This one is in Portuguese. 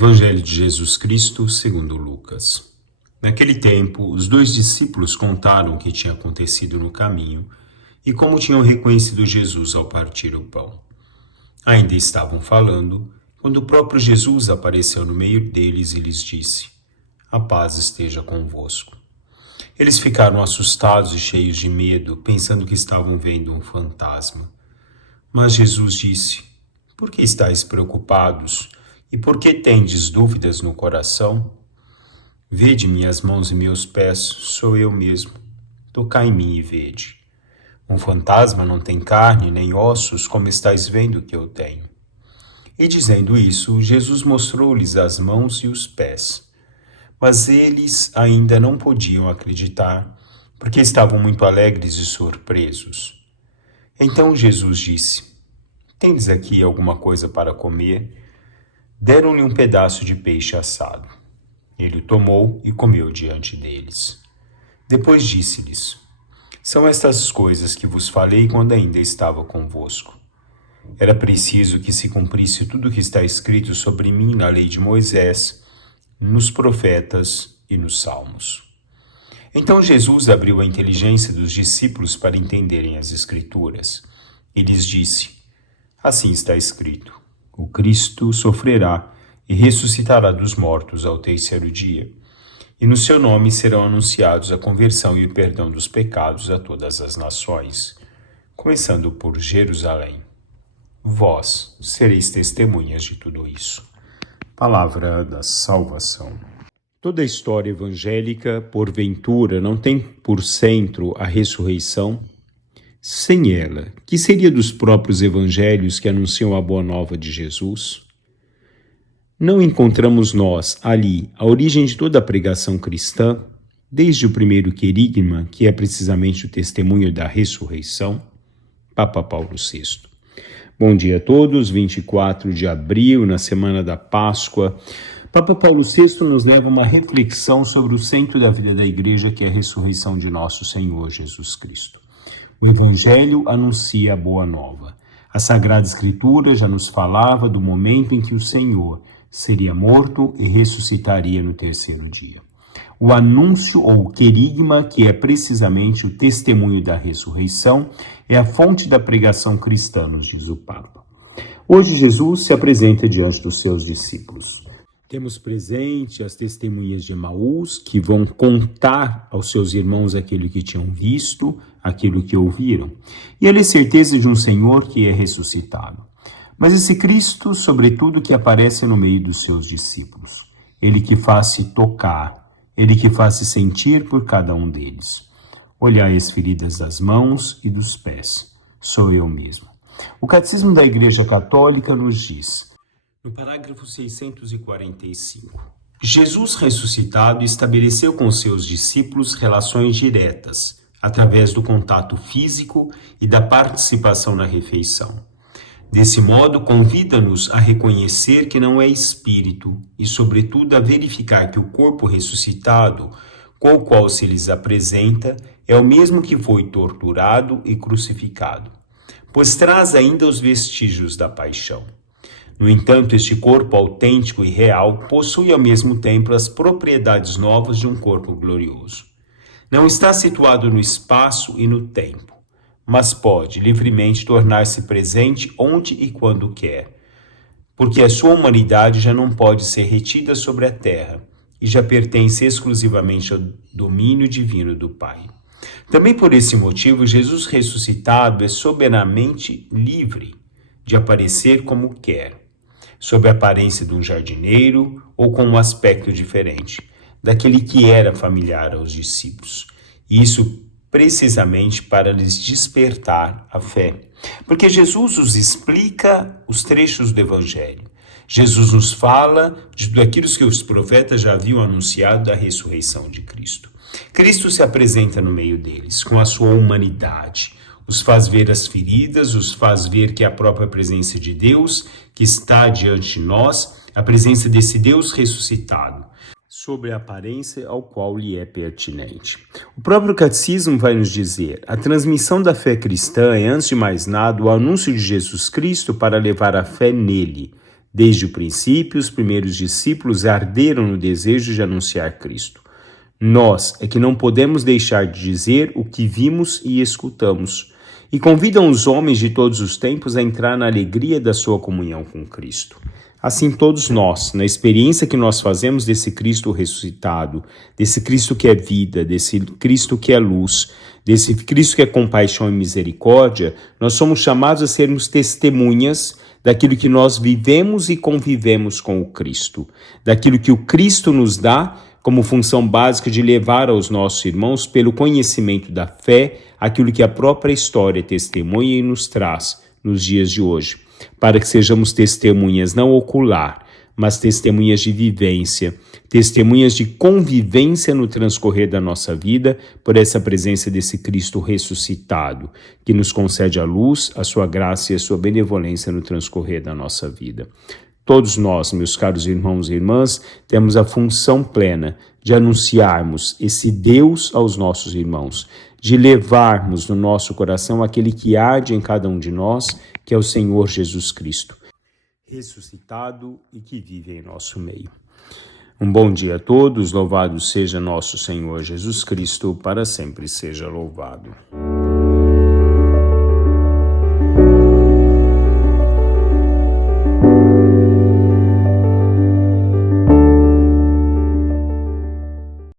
Evangelho de Jesus Cristo, segundo Lucas. Naquele tempo, os 2 discípulos contaram o que tinha acontecido no caminho e como tinham reconhecido Jesus ao partir o pão. Ainda estavam falando, quando o próprio Jesus apareceu no meio deles e lhes disse: "A paz esteja convosco." Eles ficaram assustados e cheios de medo, pensando que estavam vendo um fantasma. Mas Jesus disse: "Por que estáis preocupados? E por que tendes dúvidas no coração? Vede minhas mãos e meus pés, sou eu mesmo. Tocai em mim e vede. Um fantasma não tem carne nem ossos, como estáis vendo que eu tenho." E dizendo isso, Jesus mostrou-lhes as mãos e os pés. Mas eles ainda não podiam acreditar, porque estavam muito alegres e surpresos. Então Jesus disse: "Tendes aqui alguma coisa para comer?" Deram-lhe um pedaço de peixe assado. Ele o tomou e comeu diante deles. Depois disse-lhes: "São estas coisas que vos falei quando ainda estava convosco. Era preciso que se cumprisse tudo o que está escrito sobre mim na lei de Moisés, nos profetas e nos salmos." Então Jesus abriu a inteligência dos discípulos para entenderem as Escrituras e lhes disse: "Assim está escrito: o Cristo sofrerá e ressuscitará dos mortos ao terceiro dia, e no seu nome serão anunciados a conversão e o perdão dos pecados a todas as nações, começando por Jerusalém. Vós sereis testemunhas de tudo isso." Palavra da salvação. Toda a história evangélica, porventura, não tem por centro a ressurreição? Sem ela, que seria dos próprios evangelhos que anunciam a boa nova de Jesus? Não encontramos nós, ali, a origem de toda a pregação cristã, desde o primeiro querigma, que é precisamente o testemunho da ressurreição? Papa Paulo VI. Bom dia a todos, 24 de abril, na semana da Páscoa. Papa Paulo VI nos leva a uma reflexão sobre o centro da vida da Igreja, que é a ressurreição de nosso Senhor Jesus Cristo. O Evangelho anuncia a boa nova. A Sagrada Escritura já nos falava do momento em que o Senhor seria morto e ressuscitaria no terceiro dia. O anúncio ou o querigma, que é precisamente o testemunho da ressurreição, é a fonte da pregação cristã, nos diz o Papa. Hoje Jesus se apresenta diante dos seus discípulos. Temos presente as testemunhas de Emaús, que vão contar aos seus irmãos aquilo que tinham visto, aquilo que ouviram, e a certeza de um Senhor que é ressuscitado. Mas esse Cristo, sobretudo, que aparece no meio dos seus discípulos, ele que faz-se tocar, ele que faz-se sentir por cada um deles. Olhai as feridas das mãos e dos pés, sou eu mesmo. O Catecismo da Igreja Católica nos diz, no parágrafo 645, Jesus ressuscitado estabeleceu com seus discípulos relações diretas, através do contato físico e da participação na refeição. Desse modo, convida-nos a reconhecer que não é espírito e, sobretudo, a verificar que o corpo ressuscitado, com o qual se lhes apresenta, é o mesmo que foi torturado e crucificado, pois traz ainda os vestígios da paixão. No entanto, este corpo autêntico e real possui ao mesmo tempo as propriedades novas de um corpo glorioso. Não está situado no espaço e no tempo, mas pode livremente tornar-se presente onde e quando quer, porque a sua humanidade já não pode ser retida sobre a terra e já pertence exclusivamente ao domínio divino do Pai. Também por esse motivo, Jesus ressuscitado é soberanamente livre de aparecer como quer, sob a aparência de um jardineiro ou com um aspecto diferente daquele que era familiar aos discípulos. Isso precisamente para lhes despertar a fé. Porque Jesus nos explica os trechos do Evangelho. Jesus nos fala daquilo que os profetas já haviam anunciado da ressurreição de Cristo. Cristo se apresenta no meio deles, com a sua humanidade. Os faz ver as feridas, os faz ver que é a própria presença de Deus que está diante de nós, a presença desse Deus ressuscitado, sobre a aparência ao qual lhe é pertinente. O próprio Catecismo vai nos dizer: a transmissão da fé cristã é, antes de mais nada, o anúncio de Jesus Cristo para levar a fé nele, Desde o princípio, os primeiros discípulos arderam no desejo de anunciar Cristo. Nós é que não podemos deixar de dizer o que vimos e escutamos, e convidam os homens de todos os tempos a entrar na alegria da sua comunhão com Cristo. Assim, todos nós, na experiência que nós fazemos desse Cristo ressuscitado, desse Cristo que é vida, desse Cristo que é luz, desse Cristo que é compaixão e misericórdia, nós somos chamados a sermos testemunhas daquilo que nós vivemos e convivemos com o Cristo, daquilo que o Cristo nos dá como função básica de levar aos nossos irmãos, pelo conhecimento da fé, aquilo que a própria história testemunha e nos traz nos dias de hoje, para que sejamos testemunhas não ocular, mas testemunhas de vivência, testemunhas de convivência no transcorrer da nossa vida, por essa presença desse Cristo ressuscitado, que nos concede a luz, a sua graça e a sua benevolência no transcorrer da nossa vida. Todos nós, meus caros irmãos e irmãs, temos a função plena de anunciarmos esse Deus aos nossos irmãos, de levarmos no nosso coração aquele que arde em cada um de nós, que é o Senhor Jesus Cristo, ressuscitado e que vive em nosso meio. Um bom dia a todos, louvado seja nosso Senhor Jesus Cristo, para sempre seja louvado.